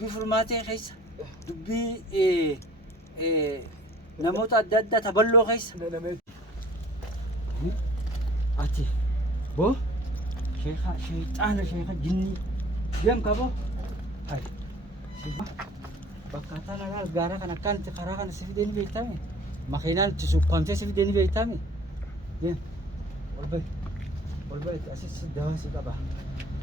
dubbii furmaatee keessa dubbii namoota adda addaa taballoo keessa. Ati boo sheexaana sheeka jinnii deem kaboo hay bakka tanaa gaara kan akkanatti karaa kana si fidee ni beektame makiinaan itti suphamtee si fidee ni beektame deem ol bahi asis dawaa si qaba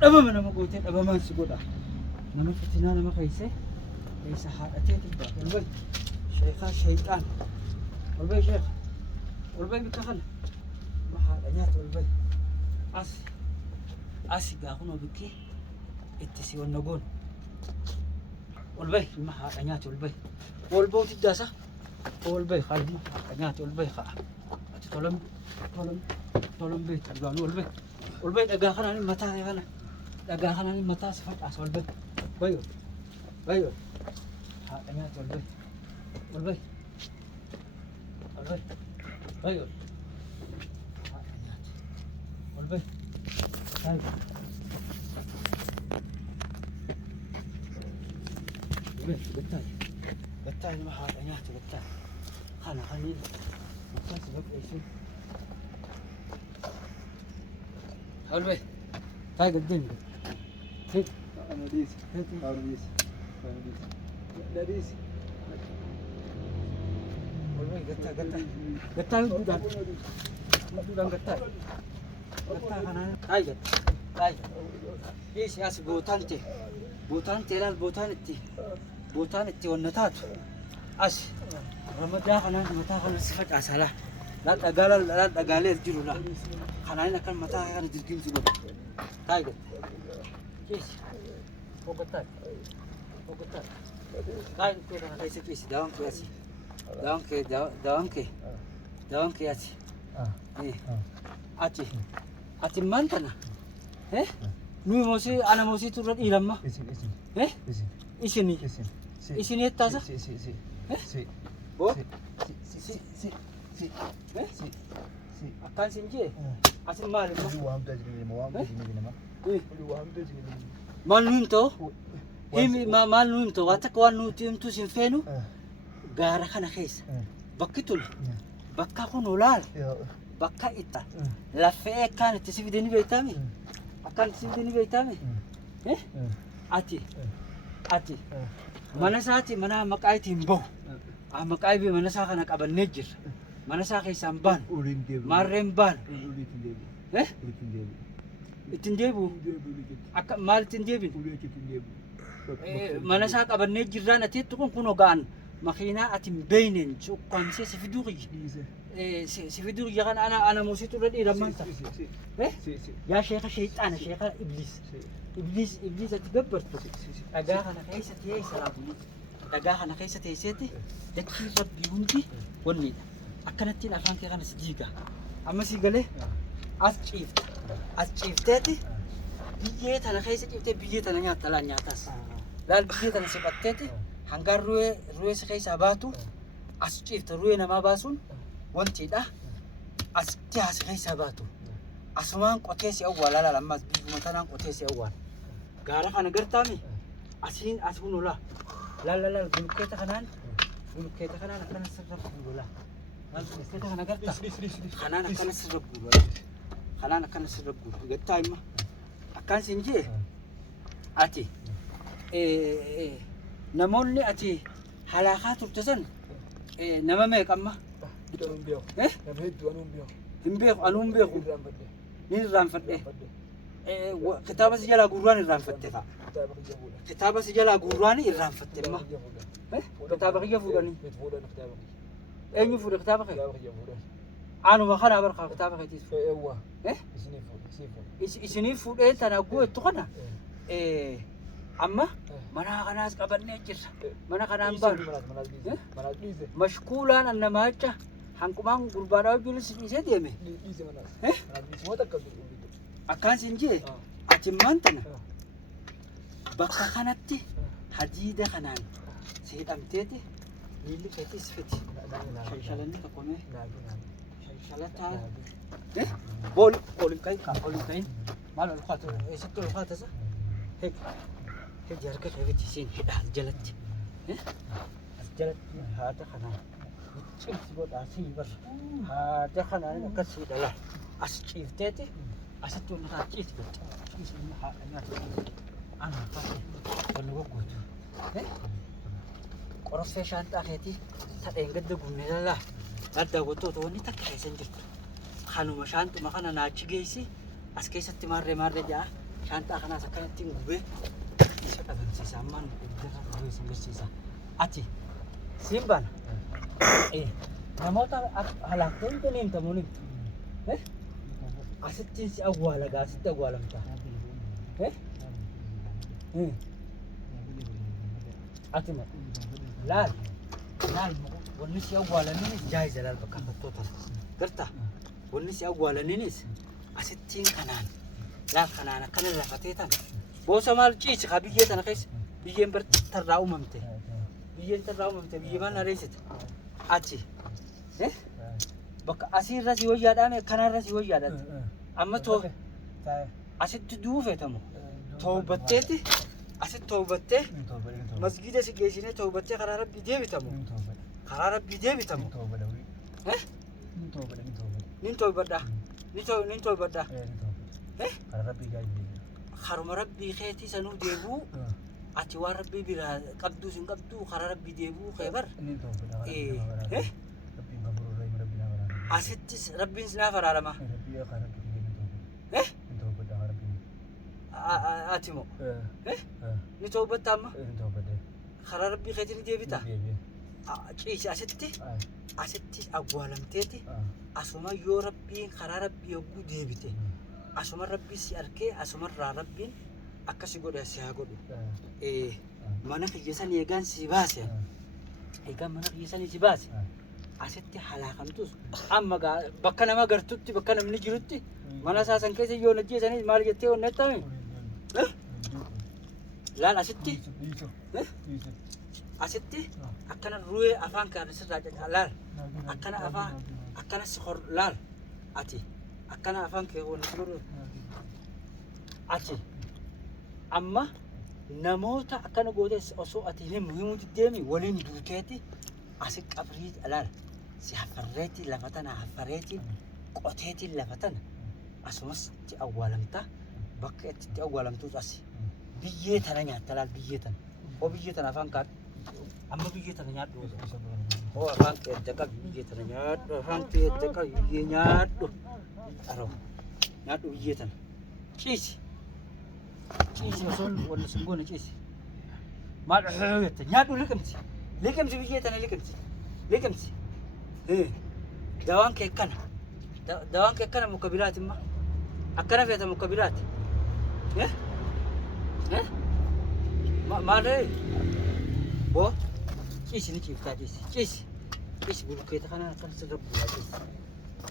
dhabama nama gootee dhabamaan si godha nama fitinaa nama keessa haadhatee tibbaa ol bahi sheekaa sheexaan ol bahi sheeka ol bahi bikka kana haadha nyaata ol bahi as gaakunoo bikkee itti si wanna goon ol bahi ilma haadha nyaata ol bahi ol bahuuti daasa ol bahi ilma haadha nyaata ol bahi haa ati tolam beektu dhugaanu ol bahi dhagaa kanaan mataa kana dhagaa kanaan mataa si faccaasa ol bahi bayo haadha nyaata ol bahi bayo haadha nyaata ol bahi Bettaay nama haadha nyaata bettaay kana kaniin bakka si bakkeessu ol bahi taay gaddeemi ol bahi gattaay gudduudhaan gattaay kanaan taay dhiisi as bootaan laal bootaan itti wanna taatu as ramadaa kanaan mataa kana si facaasaa laal dhagaalee jiru laal kanaan akkan mataa kana dirgimsi godha taay dhiisi hoggattaay taay ittoo kana keessa dhiisi dawaan kee ati maan kana nuyi moosii ana moosii turra dhiiramma isin yettaasa boo akkaan sin jee asin maalimma maal nu himtoo maal nu himtoo waan takka waan nuti himtu sin feenu gaara kana keessa bakki tun bakka kun olaal bakka itta laffee akkaan itti si fidee ni beektame akkaan itti si fidee ni beektame ati mana isaati mana maqaa ittiin bahu maqaa ibi mana isaa kana qabannee jirra mana isaa keessaan baan maarreen baan ittiin deebi'u akka maal ittiin deebiin mana isaa qabannee jirraan atiitti kun ogaan makiinaa ati hin beeyneen sukkaamsee si fiduu qiyya kana ana muusitu irra dhiirammaan ta'a yaa sheeka sheexaana sheeka ibliis ati gabbartu dhagaa kana keessa teessa laabuli dhagaa kana keessa teesseeti dachii rabbii hundi wanniidha akkanattiin afaan kee kana si diiga amma si galee as ciifteeti biyyee tana keessa ciiftee biyyee tana nyaatta laan nyaataas laal biyyee tana siqatteeti hangaan ruwee si keessaa baatu as ciifta ruwee namaa baasuun wantiidha asitti haasi keessaa baatu asumaan qotee si awwaala laal ammas biyyuma tanaan qotee si awwaala gaara kana gartaami asiin as hunula laal bulukkeeta kanaan akkana sirra bulula bulukkeeta kana garta kanaan akkana sirra bulu gattaa imma akkaan sin jee ati namoonni ati halaakaa turte san nama meeqamma hin beeku anuun beeku nin irraanfadhe kitaaba si jalaa guurraan irraanfatte fa'a kitaaba si jalaa guurraan irraanfatte imma kitaaba kiyya fuudhanii eenyu fuudhe kitaaba kee anuma kanaa barkaa kitaaba keetiis isinii fuudhee tana gootu kana amma mana kanaas qabannee jirra mana kanaan baan mashkuulaan annamaacha hanqumaan gurbaadhaa wajjin dhiisee deeme akkaan sin jee ati maantana bakka kanatti hadiida kanaan seedhamteeti miilli keetis feti shayshalanni tokkomee shayshalataa olin kain maal ol kaatu eessatti ol kaatasa Hiddi harka keetti siin hidha as jalatti. As jalatti haadha kanaan cimsi godhaa sii barra. Haadha kanaan akkas hidhala. As ciifteeti asitti ol nataa ciisi godha. Ciisi inni haadha nyaata. Ana fakkii wal goggootu. Qoroffee shaanxaa keetii tadheen gadda gumne lallaa. Gadda gottootu wanni takka keessa hin jirtu. Kanuma shaanxuma kana naachi geessi as keessatti maarree ja'a. Shaanxaa kanaas akkanatti hin gubee isa dhabamsiisa ammaan iddoo gubee sin garsiisa. Ati siin bana namoota halaaktee hin deemtamuun asittiin si awwaala gaa asitti awwaalamta. Atuma laal wanni si awwaalaniinis jaayiza laal bakka bakkoota gartaa wanni si awwaalaniinis asittiin kanaan laal kanaan akkana lafatee tan boosa maal ciisi kaa biyyee tana keessa biyyeen tarraa uumamte biyyee maal nareessite achi bakka asiirra si wayyaadhaan kanarra si wayyaadhaan amma asitti duufetamu toobatteeti asitti toobattee masgiida si geessinee toobattee karaa rabbii deebitamu nin toobadhaa haruma rabbii keetii sanuu deebuu ati waan rabbii biraa qabduu sin qabduu karaa rabbii deebuu keebar asittis rabbiin sinaaf araarama ati moo ni toobadda amma karaa rabbii keetii ni deebita ciisi asitti awwaalamteeti asuma yoo rabbiin karaa rabbii yogguu deebite asuma rabbii si arkee asumarraa rabbiin akkasi godhe si haa godhu. Mana kiyyasan eegaan si baase eegaan mana kiyyasanii si baase asitti halaakamtus amma bakka nama gartutti bakka namni jirutti mana saasan keessa yoo najjeesanii maal jettee onnettame laal asitti akkana ruwee afaan kaarrisirraa caca laal akkana afaan akkana si hor laal ati akkana afaan kee walitti godhu ati amma namoota akkana gootes osoo ati himuuti deemi waliin duuteeti asi qabrii laal si hafarreeti lafatana hafarreeti qoteeti lafatana asumas itti awwaalamta bakka itti awwaalamtuus asi biyyee tana nyaatta laal biyyee tana afaan kaadhu amma biyyee tana nyaadhu afaan keessa qabi biyyee tana nyaadhu afaan keessa qabi biyyee nyaadhu aroo nyaadhu biyyee tana ciisi osoo wanni sun goone ciisi maal jette nyaadhu liqimsi biyyee tana liqimsi dawaan kee akkana muka biraati imma akkana feeta muka biraati maal boo ciisi ni ciiftaa ciisi bulkeeta kanaan akkana sirra bu'aa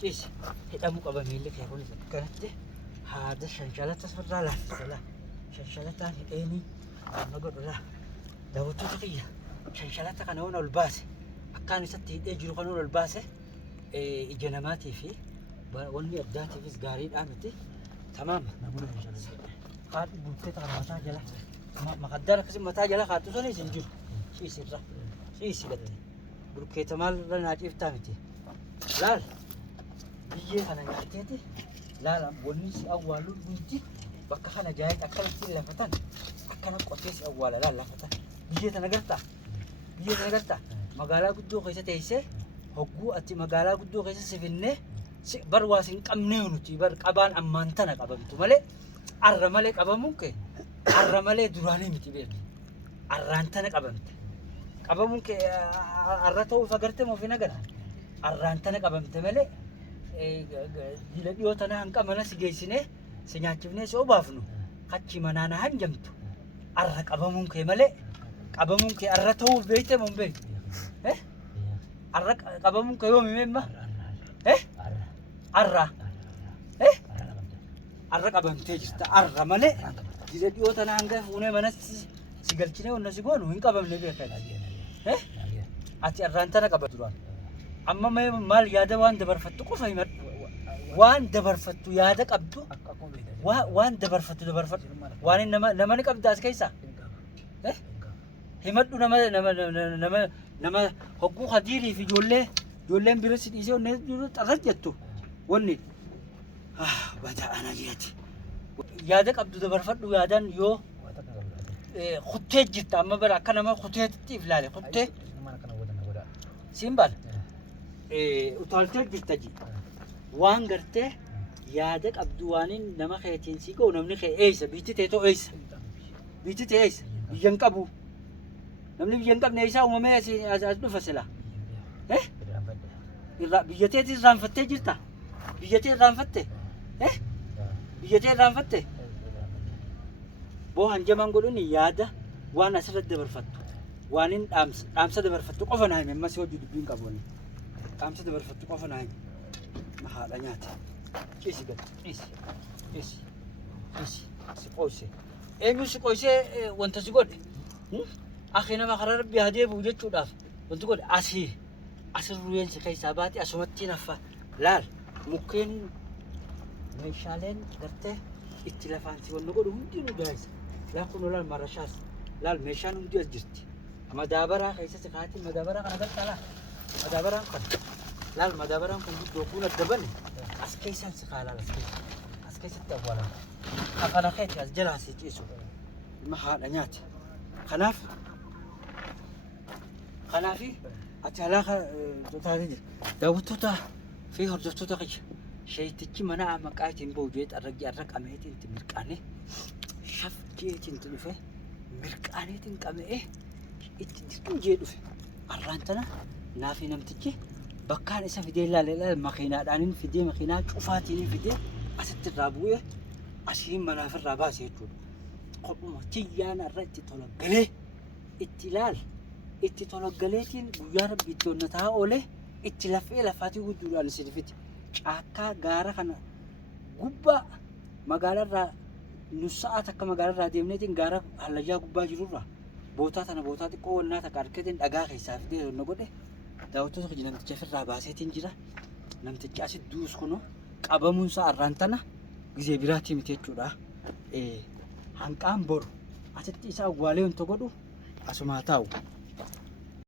ciisi hidhamuu qaba miilli kee kunis akkanatti haada shanshalata sirraa laaffisa shanshalataan hidheenii amma godhulaa daawwattoota kiyya shanshalata kana waan ol baase akkaan isatti hidhee jiru kan ol baase ija namaatii fi wanni addaatiifis gaariidhaa miti tamaama haadhi bulkeeta kana mataa jala maqaddaan akkasii mataa jala kaattu sanis hin jiru ciisi gatte bulkeeta maalirra naa ciiftaa miti laal biyyee kana nyaatteeti laala wanni si awwaaluun hundi bakka kana jaayit akkanatti lafatan akkana qotee si awwaala laal lafatan biyyee tana gartaa magaalaa guddoo keessa teessee hogguu ati magaalaa guddoo keessa si finnee bar waa sin qabnee nuti bar qabaan ammaan tana qabamtu malee arra malee qabamuun kee arra malee duraanii miti beeku arraan tana qabamte qabamuun kee arra ta'uuf agarte moo fi nagara arraan tana qabamte malee dila dhiyoo tana hanqa mana si geessinee si nyaachifnee si obaafnu kachi manaana hanjamtu arra qabamuun kee malee qabamuun kee arra ta'uuf beekte moo hin beektu arra qabamuun kee yoomi meemma arra qabamtee jirta arra malee dila dhiyoo tana hanga fuunee manatti si galchinee onna si goonu hin qabamne beekan ati arraan tana qaba duraan amma maal yaada waan dabarfattu qofa himadhu waan dabarfattu yaada qabdu waan dabarfattu waan nama ni qabda as keessa himadhu nama hogguu hadiirii fi ijoolleen bira si dhiisee onnee jiru xarrat jettu wanni badaa ana jeeti yaada qabdu dabarfadhu yaadan yoo kuttee jirta amma bara akka nama kutteetti ilaale kuttee simbal utaaltee jirta ji waan gartee yaada qabdu waanin nama keetiin si ga'u namni kee eeysa biitti teetoo eeysa biitti tee eeysa biyyan qabu namni biyyan qabne eeysaa uumamee as dhufa sila biyyatee irraanfattee jirta biyyatee irraanfatte boo hanjamaan godhuun yaada waan asirratti dabarfattu waanin dhaamsa dabarfattu qofa naa hime ammas hojii dubbiin qabu dhaamsa dabarfattu qofa naa hime haadha nyaate ciisi gatti ciisi si qoyse eenyu si qoysee wanta si godhe akhi nama karaa rabbii haa deebi'u jechuudhaaf wanti godhe asii ruyeensi keessaa baate asumatti naffa laal mukkeen meeshaaleen gartee itti lafaan si wanna godhu hundi nu gaayisa laal kun laal marashaas laal meeshaan hundi as jirti madaabaraa keessa si kaati madaabaraa kana galtaa laal madaabaraan kan laal madaabaraan kun guddoo kun adda bane as keessaan si kaalaal as keessatti awwaalan afaan keetti as jalaa si ciisu ilma haadha nyaate kanaafi ati alaaqa taatee jira daawwattoota fi hordoftoota kiyya sheeytichi mana maqaa ittiin boojee arraqameetiin itti mirqaanee shafjeetiin itti dhufe mirqaaneetiin qabee itti dirqinjee dhufe arraan tana naafi namtichi bakkaan isa fidee ilaalee makiinaadhaanin fidee makiinaa cufaatiin fidee asitti irraa bu'ee asiin manaaf irraa baase jechuudha. Qophuma tiyyaan irra itti tola galee itti ilaal itti tola galeetiin guyyaa rabbi itti onnataa oolee itti lafaatii gudduudhaan isin fiti. Caakkaa gaara kana gubbaa magaalarraa nus sa'aat akka magaalarraa deemneetiin gaara hallayyaa gubbaa jirurraa bootaa xiqqoo wannaa takka harkatiin dhagaa keessaa fidee onna godhe daawwattoota kiyya namticha ofirraa baaseetiin jira namtichi asitti duus kunoo qabamuunsaa arraan tana gizee biraatii miti jechuudha. Hanqaan boru asitti isa awwaalee wanta godhu asumaa taa'u.